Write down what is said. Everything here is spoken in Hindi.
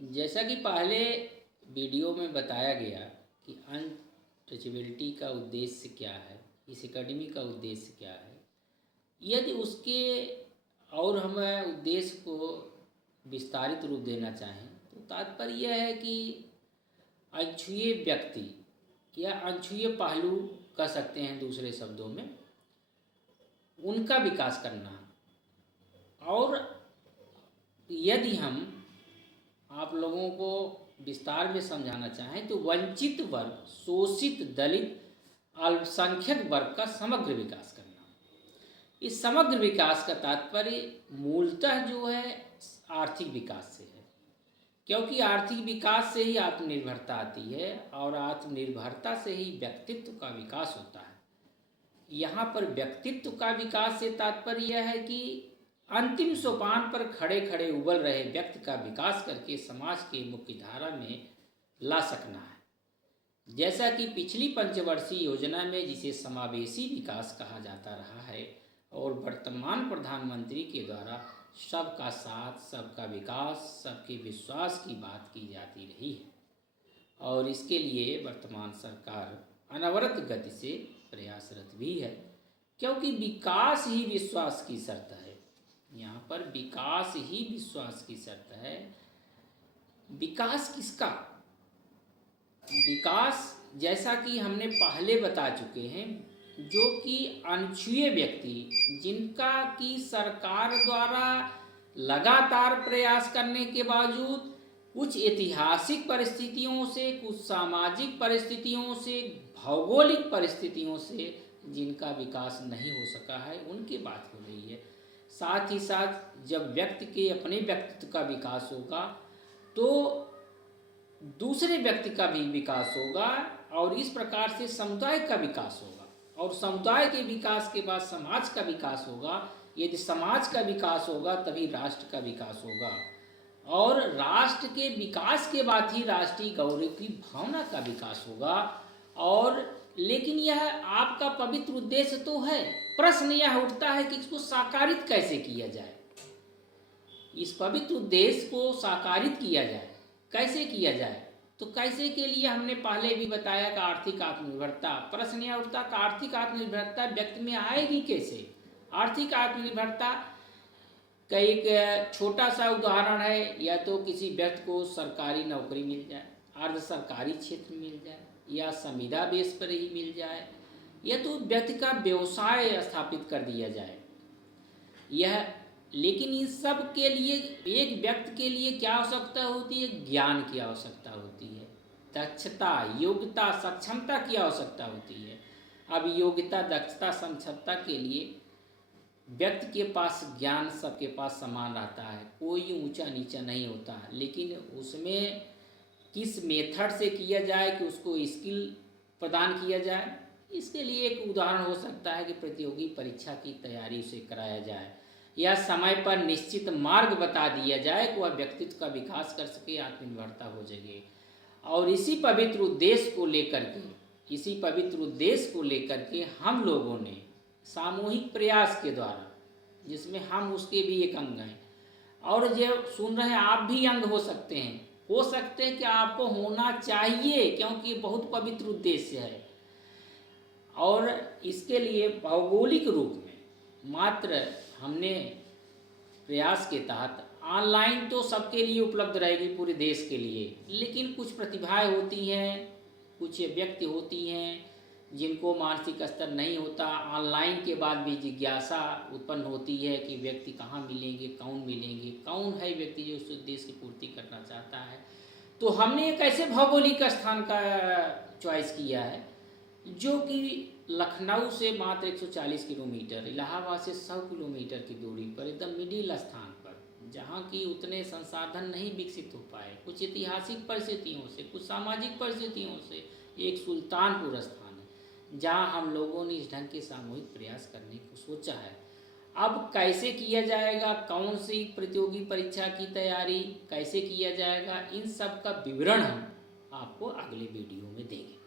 जैसा कि पहले वीडियो में बताया गया कि अनटचेबिलिटी का उद्देश्य क्या है, इस एकेडमी का उद्देश्य क्या है, यदि उसके और हमें उद्देश्य को विस्तारित रूप देना चाहें तो तात्पर्य यह है कि अनछुए व्यक्ति या अनछुए पहलू कह सकते हैं दूसरे शब्दों में, उनका विकास करना। और यदि हम आप लोगों को विस्तार में समझाना चाहें तो वंचित वर्ग, शोषित, दलित, अल्पसंख्यक वर्ग का समग्र विकास करना। इस समग्र विकास का तात्पर्य मूलतः जो है आर्थिक विकास से है, क्योंकि आर्थिक विकास से ही आत्मनिर्भरता आती है और आत्मनिर्भरता से ही व्यक्तित्व का विकास होता है। यहाँ पर व्यक्तित्व का विकास से तात्पर्य यह है कि अंतिम सोपान पर खड़े खड़े उबल रहे व्यक्ति का विकास करके समाज के मुख्य धारा में ला सकना है। जैसा कि पिछली पंचवर्षीय योजना में जिसे समावेशी विकास कहा जाता रहा है और वर्तमान प्रधानमंत्री के द्वारा सबका साथ, सबका विकास, सबके विश्वास की बात की जाती रही है और इसके लिए वर्तमान सरकार अनवरत गति से प्रयासरत भी है, क्योंकि विकास ही विश्वास की शर्त है। यहाँ पर विकास ही विश्वास की शर्त है। विकास किसका? विकास जैसा कि हमने पहले बता चुके हैं, जो कि अनछुए व्यक्ति, जिनका कि सरकार द्वारा लगातार प्रयास करने के बावजूद कुछ ऐतिहासिक परिस्थितियों से, कुछ सामाजिक परिस्थितियों से, भौगोलिक परिस्थितियों से जिनका विकास नहीं हो सका है, उनकी बात हो रही है। साथ ही साथ जब व्यक्ति के अपने व्यक्तित्व का विकास होगा तो दूसरे व्यक्ति का भी विकास होगा और इस प्रकार से समुदाय का विकास होगा और समुदाय के विकास के बाद समाज का विकास होगा। यदि समाज का विकास होगा तभी राष्ट्र का विकास होगा और राष्ट्र के विकास के बाद ही राष्ट्रीय गौरव की भावना का विकास होगा। और लेकिन यह आपका पवित्र उद्देश्य तो है, प्रश्न यह उठता है कि इसको साकारित कैसे किया जाए। इस पवित्र उद्देश्य को साकारित किया जाए, कैसे किया जाए? तो कैसे के लिए हमने पहले भी बताया कि आर्थिक आत्मनिर्भरता। प्रश्न यह उठता कि आर्थिक आत्मनिर्भरता व्यक्ति में आएगी कैसे? आर्थिक आत्मनिर्भरता का एक छोटा सा उदाहरण है, या तो किसी व्यक्ति को सरकारी नौकरी मिल जाए, अर्ध सरकारी क्षेत्र मिल जाए, या संविदा बेस पर ही मिल जाए, या तो व्यक्ति का व्यवसाय स्थापित कर दिया जाए। यह लेकिन इन सब के लिए एक व्यक्ति के लिए क्या आवश्यकता होती है? ज्ञान की आवश्यकता होती है, दक्षता, योग्यता, सक्षमता की आवश्यकता होती है। अब योग्यता, दक्षता, सक्षमता के लिए व्यक्ति के पास ज्ञान सबके पास समान रहता है, कोई ऊंचा नीचा नहीं होता, लेकिन उसमें किस मेथड से किया जाए कि उसको स्किल प्रदान किया जाए, इसके लिए एक उदाहरण हो सकता है कि प्रतियोगी परीक्षा की तैयारी उसे कराया जाए या समय पर निश्चित मार्ग बता दिया जाए कि वह व्यक्तित्व का विकास कर सके, आत्मनिर्भरता हो जाए। और इसी पवित्र उद्देश्य को लेकर के हम लोगों ने सामूहिक प्रयास के द्वारा, जिसमें हम उसके भी एक अंग हैं और जो सुन रहे हैं आप भी अंग हो सकते हैं कि आपको होना चाहिए, क्योंकि बहुत पवित्र उद्देश्य है। और इसके लिए भौगोलिक रूप में मात्र हमने प्रयास के तहत ऑनलाइन तो सबके लिए उपलब्ध रहेगी पूरे देश के लिए, लेकिन कुछ प्रतिभाएं होती हैं, कुछ व्यक्ति होती हैं जिनको मानसिक स्तर नहीं होता। ऑनलाइन के बाद भी जिज्ञासा उत्पन्न होती है कि व्यक्ति कहाँ मिलेंगे, कौन है व्यक्ति जो उस उद्देश्य की पूर्ति करना चाहता है। तो हमने एक ऐसे भौगोलिक स्थान का चॉइस किया है जो कि लखनऊ से मात्र 140 किलोमीटर, इलाहाबाद से 100 किलोमीटर की दूरी पर एकदम मिडिल स्थान पर, जहाँ की उतने संसाधन नहीं विकसित हो पाए, कुछ ऐतिहासिक परिस्थितियों से, कुछ सामाजिक परिस्थितियों से, एक सुल्तानपुर स्थान है जहाँ हम लोगों ने इस ढंग के सामूहिक प्रयास करने को सोचा है। अब कैसे किया जाएगा, कौन सी प्रतियोगी परीक्षा की तैयारी कैसे किया जाएगा, इन सब का विवरण हम आपको अगले वीडियो में देंगे।